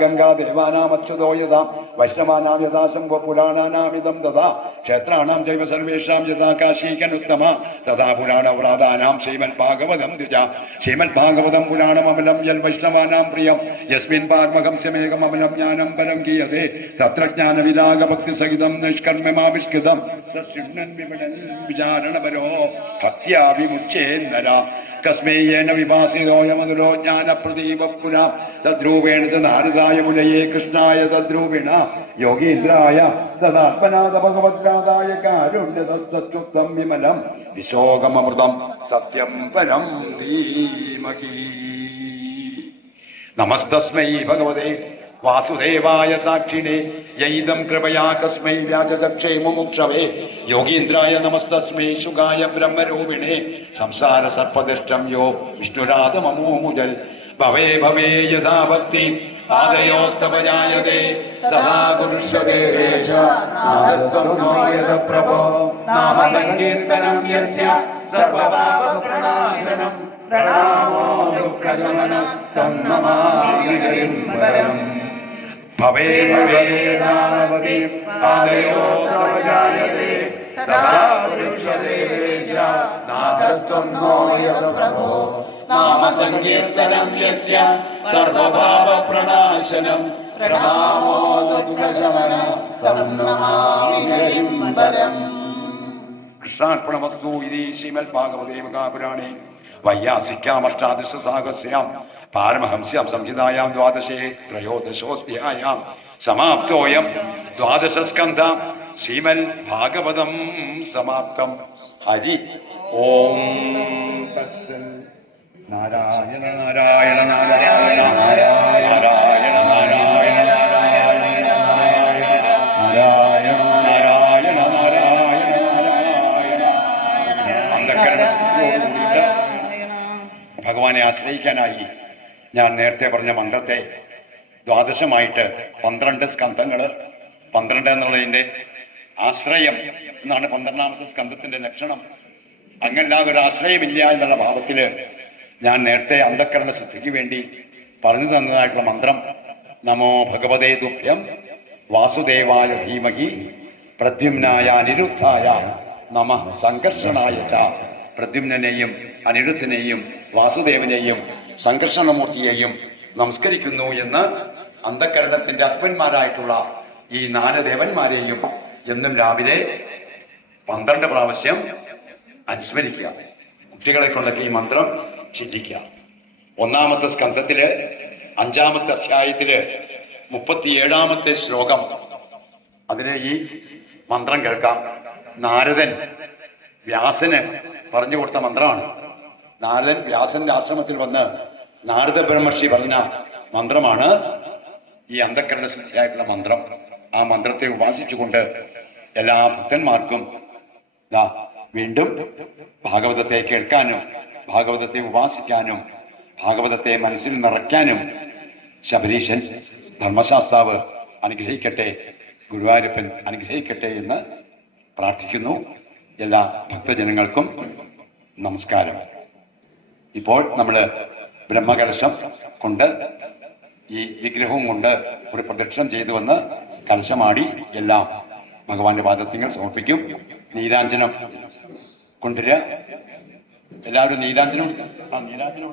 ഗംഗാ ദേവാനാമച്യുതോ യഥാ വൈഷ്ണവാനാം യഥാ ശംഭോ പുരാണാനാമിതം തഥാ ക്ഷേത്രാണാം ജൈവ സർവേഷാം യഥാ കാശീകനുത്തമ തഥാ പുരാണവ്രാതാനാം ശ്രീമദ്ഭാഗവതം ദ്വിജ ശ്രീമദ്ഭാഗവതം പുരാണമമലം യൽ വൈഷ്ണവാനാം പ്രിയം യസ്മിൻ പാർമഹംസ്യമേകമമലം ജ്ഞാനം പരം ഗീയതേ തത്ര ജ്ഞാനവിരാഗ ഭക്തി സഹിതം നിഷ്കർമ്മമാവിഷ്കൃതം സശൃണ്ണൻ വിപണൻ വിചാരണപരോ ഭക്ത്യാ വിമുച്യേന്നര കസ്മേയേന വിഭാസിതോയമതുലോ ജ്ഞാനപ്രദീപ പുന തദ്രൂപേണ ച നാരദായ മുനയേ കൃഷ്ണായ തദ്രൂപിണ യോഗീന്ദ്രായ തദാത്മനാഥ ഭഗവദ്രാതായ കാരുണ്യതസ്തച്യുത്തം വിമലം വിശോകമൃതം സത്യം പരം ധീമഹി. നമസ്തസ്മൈ ഭഗവതേ വാസുദേവായ സാക്ഷിണേ യൈദം കൃപയാ കസ്മൈ വ്യാജചക്ഷേ മുമുക്ഷവേ യോഗീന്ദ്രായ നമസ്തസ്മൈ ശുഗായ ബ്രഹ്മരൂപിണേ സംസാര സർപ്പദിഷ്ടം യോ വിഷ്ണുരാധമമൂമുജൽ ഭവേ ഭവേ യഥാ ഭക്തി പാദയോസ്തവജായതേ തഥാ കുരുഷ്വദേവേശ നാദസ്ത്വം നോ യദ പ്രഭോ നാമ സങ്കീർത്തനം യസ്യ സർവപാപപ്രണാശനം പ്രണാമോ ദുഃഖശമനം തം നമാമി ഹരിം. ഭവേ ഭവേ നാമവതി പാദയോസ്തവജായതേ തഥാ കുരുഷ്വദേവേശ നാദസ്ത്വം നോ യദ പ്രഭോ നാമ സങ്കീർത്തനം യസ്യ സർവപാപപ്രണാശനം പ്രണാമോ ദുഃഖശമനം തം നമാമി ഹരിം പരം. കൃഷ്ണാർപ്പണമസ്തു ഇതി ശ്രീമദ്ഭാഗവതേ മഹാപുരാണേ വൈയാസിക്യാമഷ്ടാദശസാഹസ്യാം പാരമഹംസ്യാം സംഹിതായാം ദ്വാദശേ ത്രയോദശോധ്യായാം സമാപ്തോയം ദ്വാദശസ്കന്ധ ശ്രീമദ്ഭാഗവതം സമാപ്തം. ഹരി ഓം തത്സൽ. നാരായണ നാരായണ നാരായണ നാരായണ നാരായണ നാരായണ നാരായണ നാരായണ നാരായണ നാരായണ. അന്ധക്കരണ സ്മൃതിയോടുകൂടിയിട്ട് ഭഗവാനെ ആശ്രയിക്കാനായി ഞാൻ നേരത്തെ പറഞ്ഞ മന്ത്രത്തെ ദ്വാദശമായിട്ട് 12 സ്കന്ധങ്ങള്, 12 എന്നുള്ളതിന്റെ ആശ്രയം എന്നാണ് 12ാമത്തെ സ്കന്ധത്തിന്റെ ലക്ഷണം. അങ്ങനല്ലാതെ ഒരു ആശ്രയമില്ല എന്നുള്ള ഭാവത്തില് ഞാൻ നേരത്തെ അന്ധക്കരണ ശുദ്ധിക്ക് വേണ്ടി പറഞ്ഞു തന്നതായിട്ടുള്ള മന്ത്രം നമോ ഭഗവതേ തുഭ്യം വാസുദേവായ ധീമഹി പ്രദ്യുമ്നായ അനിരുദ്ധായ നമ സംഘർഷണായ ച. പ്രദ്യുമ്നെയും അനിരുദ്ധനെയും വാസുദേവനെയും സംഘർഷണമൂർത്തിയെയും നമസ്കരിക്കുന്നു എന്ന് അന്ധക്കരണത്തിന്റെ അപ്പന്മാരായിട്ടുള്ള ഈ 4 ദേവന്മാരെയും എന്നും രാവിലെ 12 പ്രാവശ്യം അനുസ്മരിക്കുക. കുട്ടികളെ കൊണ്ടൊക്കെ ഈ മന്ത്രം ചിന്തിക്കുക. 1ാമത്തെ സ്കന്ധത്തില് 5ാമത്തെ അധ്യായത്തില് 37ാമത്തെ ശ്ലോകം, അതിന് ഈ മന്ത്രം കേൾക്കാം. നാരദൻ വ്യാസന് പറഞ്ഞു കൊടുത്ത മന്ത്രമാണ്. നാരദൻ വ്യാസന്റെ ആശ്രമത്തിൽ വന്ന് നാരദ ബ്രഹ്മർഷി പറഞ്ഞ മന്ത്രമാണ് ഈ അന്ധക്കരണ ശുദ്ധിയായിട്ടുള്ള മന്ത്രം. ആ മന്ത്രത്തെ ഉപാസിച്ചുകൊണ്ട് എല്ലാ ഭക്തന്മാർക്കും വീണ്ടും ഭാഗവതത്തെ കേൾക്കാനും ഭാഗവതത്തെ ഉപാസിക്കാനും ഭാഗവതത്തെ മനസ്സിൽ നിറയ്ക്കാനും ശബരീശൻ ധർമ്മശാസ്താവ് അനുഗ്രഹിക്കട്ടെ, ഗുരുവായൂരപ്പൻ അനുഗ്രഹിക്കട്ടെ എന്ന് പ്രാർത്ഥിക്കുന്നു. എല്ലാ ഭക്തജനങ്ങൾക്കും നമസ്കാരം. ഇപ്പോൾ നമ്മൾ ബ്രഹ്മകലശം കൊണ്ട് ഈ വിഗ്രഹവും കൊണ്ട് ഒരു പ്രദക്ഷിണം ചെയ്തു വന്ന് കലശമാടി എല്ലാം ഭഗവാന്റെ പാദത്തിൽ സമർപ്പിക്കും. നീരാഞ്ജനം കൊണ്ടുവരിക. എല്ലാവരും നീരാഞ്ജനം. നീരാഞ്ജനം.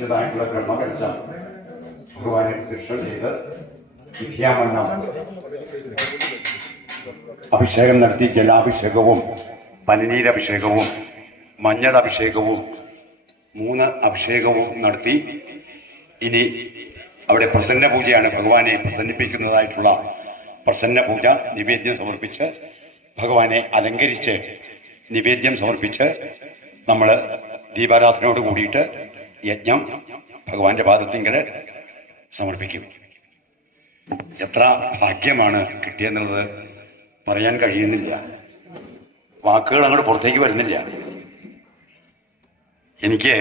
നിവേദിച്ചതായിട്ടുള്ള ബ്രഹ്മകലശം ഭഗവാനെ പ്രതിഷ്ഠ ചെയ്ത് വിദ്യാമണ്ണം അഭിഷേകം നടത്തി ജലാഭിഷേകവും പനിനീരഭിഷേകവും മഞ്ഞളഭിഷേകവും 3 അഭിഷേകവും നടത്തി ഇനി അവിടെ പ്രസന്ന പൂജയാണ്. ഭഗവാനെ പ്രസന്നിപ്പിക്കുന്നതായിട്ടുള്ള പ്രസന്ന പൂജ നിവേദ്യം സമർപ്പിച്ച് ഭഗവാനെ അലങ്കരിച്ച് നിവേദ്യം സമർപ്പിച്ച് നമ്മൾ ദീപാരാധനയോട് കൂടിയിട്ട് യജ്ഞം ഭഗവാന്റെ പാദത്തിങ്കൽ സമർപ്പിക്കും. എത്ര ഭാഗ്യമാണ് കിട്ടിയെന്നുള്ളത് പറയാൻ കഴിയുന്നില്ല. വാക്കുകൾ അങ്ങോട്ട് പുറത്തേക്ക് വരുന്നില്ല. എനിക്ക്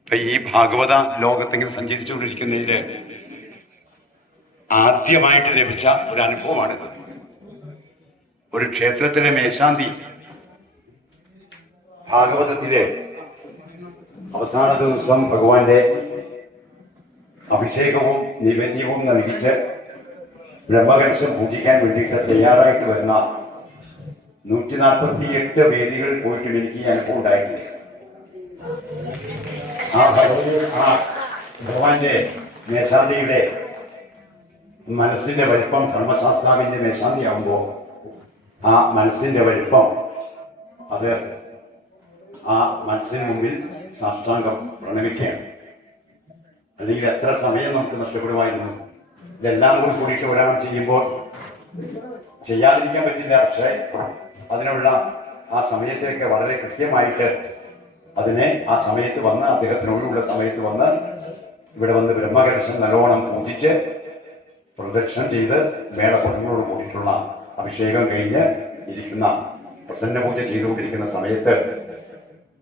ഇപ്പൊ ഈ ഭാഗവത ലോകത്തെങ്കിലും സഞ്ചരിച്ചുകൊണ്ടിരിക്കുന്നതിൽ ആദ്യമായിട്ട് ലഭിച്ച ഒരു അനുഭവമാണിത്. ഒരു ക്ഷേത്രത്തിലെ മേശാന്തി ഭാഗവതത്തിലെ അവസാന ദിവസം ഭഗവാന്റെ അഭിഷേകവും നിവേദ്യവും നൽകിച്ച് ബ്രഹ്മകലശം പൂജിക്കാൻ വേണ്ടിയിട്ട് തയ്യാറായിട്ട് വരുന്ന 148 വേദികൾ പോയിട്ടും എനിക്ക് ഈ അനുഭവം ഉണ്ടായിട്ടില്ല. ആ ഭഗവാന്റെ മേശാന്തിയുടെ മനസ്സിന്റെ വലിപ്പം ധർമ്മശാസ്ത്രാവിന്റെ മേശാന്തിയാകുമ്പോൾ ആ മനസ്സിന്റെ വലിപ്പം അത് ആ മനസ്സിന് മുമ്പിൽ സാഷ്ടാംഗം പ്രണമിക്കുകയാണ്. അല്ലെങ്കിൽ എത്ര സമയം നമുക്ക് നഷ്ടപ്പെടുമായിരുന്നു. ഇതെല്ലാം കൂടി കൂടിയിട്ട് ഒരാൾ ചെയ്യുമ്പോൾ ചെയ്യാതിരിക്കാൻ പറ്റില്ല. പക്ഷേ അതിനുള്ള ആ സമയത്തേക്ക് വളരെ കൃത്യമായിട്ട് അതിനെ ആ സമയത്ത് വന്ന് അദ്ദേഹത്തിനോടുള്ള സമയത്ത് വന്ന് ഇവിടെ വന്ന് ബ്രഹ്മകലശം നല്ലോണം പൂജിച്ച് പ്രദക്ഷിണം ചെയ്ത് മേളപ്പുറങ്ങളോട് കൂടിയിട്ടുള്ള അഭിഷേകം കഴിഞ്ഞ് ഇരിക്കുന്ന പ്രസന്ന പൂജ ചെയ്തുകൊണ്ടിരിക്കുന്ന സമയത്ത്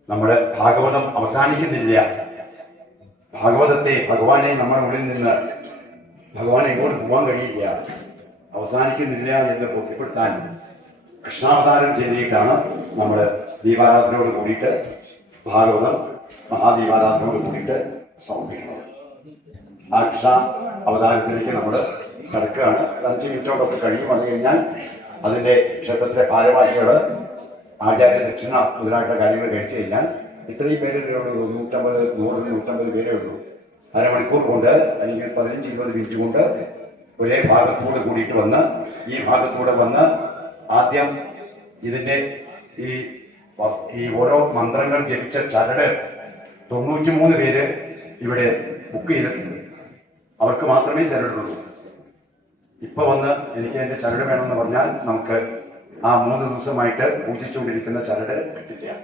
നമ്മുടെ ഭാഗവതം അവസാനിക്കുന്നില്ല. ഭാഗവതത്തെ ഭഗവാനെ നമ്മുടെ ഉള്ളിൽ നിന്ന് ഭഗവാനെ എങ്ങോട്ട് പോകാൻ കഴിയില്ല, അവസാനിക്കുന്നില്ല എന്ന് ബോധ്യപ്പെടുത്താൻ കൃഷ്ണാവതാരം ചൊല്ലിയിട്ടാണ് നമ്മൾ ദീപാരാധനയോട് കൂടിയിട്ട് ഭാഗവതം മഹാദീപാരാധനയോട് കൂടിയിട്ട് സമർപ്പിക്കുന്നത്. ആ കൃഷ്ണ അവതാരത്തിലേക്ക് നമ്മൾ കടക്കുകയാണ്. 5 മിനിറ്റോടൊക്കെ കഴിയും. വന്നു കഴിഞ്ഞാൽ അതിൻ്റെ ക്ഷേത്രത്തിലെ ഭാരവാഹികൾ ആചാര്യ ദക്ഷിണ മുതലായിട്ടുള്ള കാര്യങ്ങൾ കഴിച്ചു കഴിഞ്ഞാൽ ഇത്രയും പേരേ ഉള്ളൂ. 150 പേരേ ഉള്ളൂ. അരമണിക്കൂർ കൊണ്ട് അല്ലെങ്കിൽ 15-20 മിനിറ്റ് കൊണ്ട് ഒരേ ഭാഗത്തൂടെ കൂടിയിട്ട് വന്ന് ഈ ഭാഗത്തൂടെ വന്ന് ആദ്യം ഇതിൻ്റെ ഈ ഓരോ മന്ത്രങ്ങൾ ജപിച്ച ചരട് 93 പേര് ഇവിടെ ബുക്ക് ചെയ്തിട്ടുണ്ട്. അവർക്ക് മാത്രമേ ചരടുള്ളൂ. ഇപ്പൊ വന്ന് എനിക്ക് എൻ്റെ ചരട് വേണമെന്ന് പറഞ്ഞാൽ നമുക്ക് ആ 3 ദിവസമായിട്ട് പൂജിച്ചുകൊണ്ടിരിക്കുന്ന ചരട് കിട്ടിച്ചാണ്.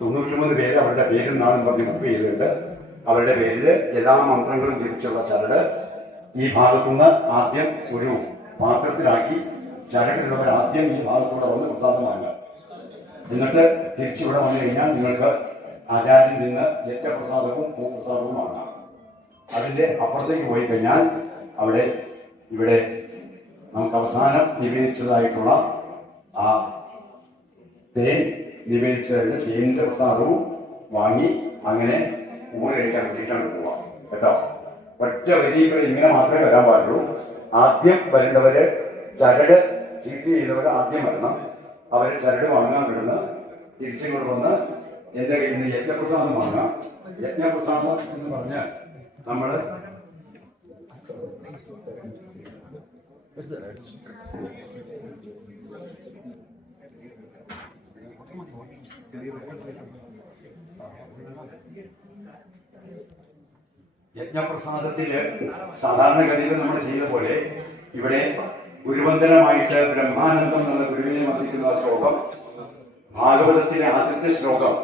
93 പേര് അവരുടെ പേരും നാളും പറഞ്ഞ് ബുക്ക് ചെയ്തിട്ടുണ്ട്. അവരുടെ പേരിൽ എല്ലാ മന്ത്രങ്ങളും ജപിച്ചുള്ള ചരട് ഈ ഭാഗത്തുനിന്ന് ആദ്യം ഒരു പാത്രത്തിലാക്കി ചരടുള്ളവർ ആദ്യം ഈ ഭാഗത്തൂടെ വന്ന് പ്രസാദം വാങ്ങുക. എന്നിട്ട് തിരിച്ചിവിടെ വന്നു കഴിഞ്ഞാൽ നിങ്ങൾക്ക് ആചാര്യനിൽ നിന്ന് യജ്ഞപ്രസാദവും ഭൂപ്രസാദവും വാങ്ങാം. അതിൻ്റെ അപ്പുറത്തേക്ക് പോയി കഴിഞ്ഞാൽ ഇവിടെ നമുക്ക് അവസാനം നിവേദിച്ചതായിട്ടുള്ള ആ തേൻ നിവേദിച്ചതിന്റെ തേനിന്റെ പ്രസാദവും വാങ്ങി അങ്ങനെ ഊണ് കഴിക്കാൻ വേണ്ടിയിട്ടാണ് പോവാം കേട്ടോ. ഒറ്റ വരികൾ ഇങ്ങനെ മാത്രമേ വരാൻ പാടുള്ളൂ. ആദ്യം വരുന്നവര് ചരട് ചീട്ട് ചെയ്തവർ ആദ്യം വരണം. അവര് ചരട് വാങ്ങാൻ വിടുന്ന തിരിച്ചിങ്ങോട്ട് വന്ന് എന്റെ കയ്യിൽ നിന്ന് യജ്ഞപ്രസാദം വാങ്ങാം. യജ്ഞപ്രസാദം എന്ന് പറഞ്ഞ് നമ്മള് യജ്ഞപ്രസാദത്തില് സാധാരണഗതിയിൽ നമ്മൾ ചെയ്ത പോലെ ഇവിടെ ഗുരുവന്ദനമായിട്ട് ബ്രഹ്മാനന്ദം എന്നുള്ള ഗുരുവിനെ വന്ദിക്കുന്ന ശ്ലോകം, ഭാഗവതത്തിലെ ആദ്യത്തെ ശ്ലോകം,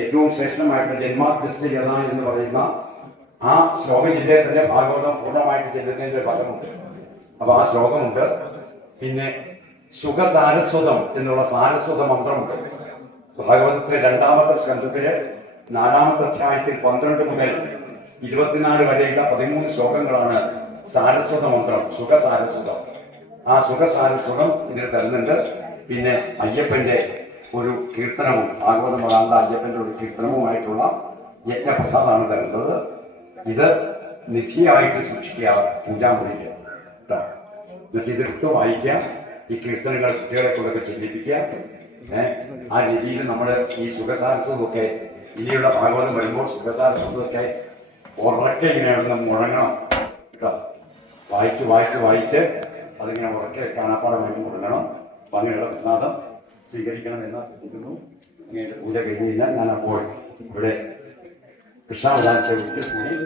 ഏറ്റവും ശ്രേഷ്ഠമായിട്ട് ജന്മാദ്യസ്ഥ യഥ എന്ന് പറയുന്ന ആ ശ്ലോകം ജില്ലയിൽ തന്നെ ഭാഗവതം പൂർണ്ണമായിട്ട് ചെല്ലുന്നതിന്റെ ഫലമുണ്ട്. അപ്പൊ ആ ശ്ലോകമുണ്ട്. പിന്നെ സുഖസാരസ്വതം എന്നുള്ള സാരസ്വത മന്ത്രമുണ്ട്. ഭാഗവതത്തിലെ 2ാമത്തെ സ്കന്ധത്തില് 4ാമത്തെ അധ്യായത്തിൽ 12 മുതൽ 24 വരെയുള്ള 13 ശ്ലോകങ്ങളാണ് സാരസ്വത മന്ത്രം, സുഖസാരസ്വതം. ആ സുഖസാരസ്വതം ഇതിൽ തരുന്നുണ്ട്. പിന്നെ അയ്യപ്പന്റെ ഒരു കീർത്തനവും, ഭാഗവതം വളർന്ന അയ്യപ്പന്റെ ഒരു കീർത്തനവുമായിട്ടുള്ള യജ്ഞപ്രസാദമാണ് തരുന്നത്. ഇത് നിധിയായിട്ട് സൂക്ഷിക്കുക പൂജാമുറിയിൽ കേട്ടോ. എന്നിട്ട് ഇതെടുത്ത് വായിക്കാം. ഈ കീർത്തനങ്ങൾ കുട്ടികളെ കൊണ്ടൊക്കെ ചെല്ലിപ്പിക്കുക. ആ രീതിയിൽ നമ്മൾ ഈ സുഖസാരസ്വതമൊക്കെ ഇനിയുള്ള ഭാഗവതം വരുമ്പോൾ സുഖസാര ശബ്ദമൊക്കെ ഉറക്കെ ഇങ്ങനെ ഒന്ന് മുഴങ്ങണം കേട്ടോ. വായിച്ച് വായിച്ച് വായിച്ച് അതിങ്ങനെ ഉറക്കെ കാണാപ്പാടമായിട്ട് മുഴങ്ങണം. അപ്പം അങ്ങനെയുള്ള പ്രസാദം സ്വീകരിക്കണമെന്ന് ചിന്തിക്കുന്നു. അങ്ങനെയുള്ള പൂജ കഴിഞ്ഞ് കഴിഞ്ഞാൽ ഞാൻ അപ്പോൾ ഇവിടെ കൃഷ്ണാവതാരത്തെ ഒരിക്കൽ കൂടി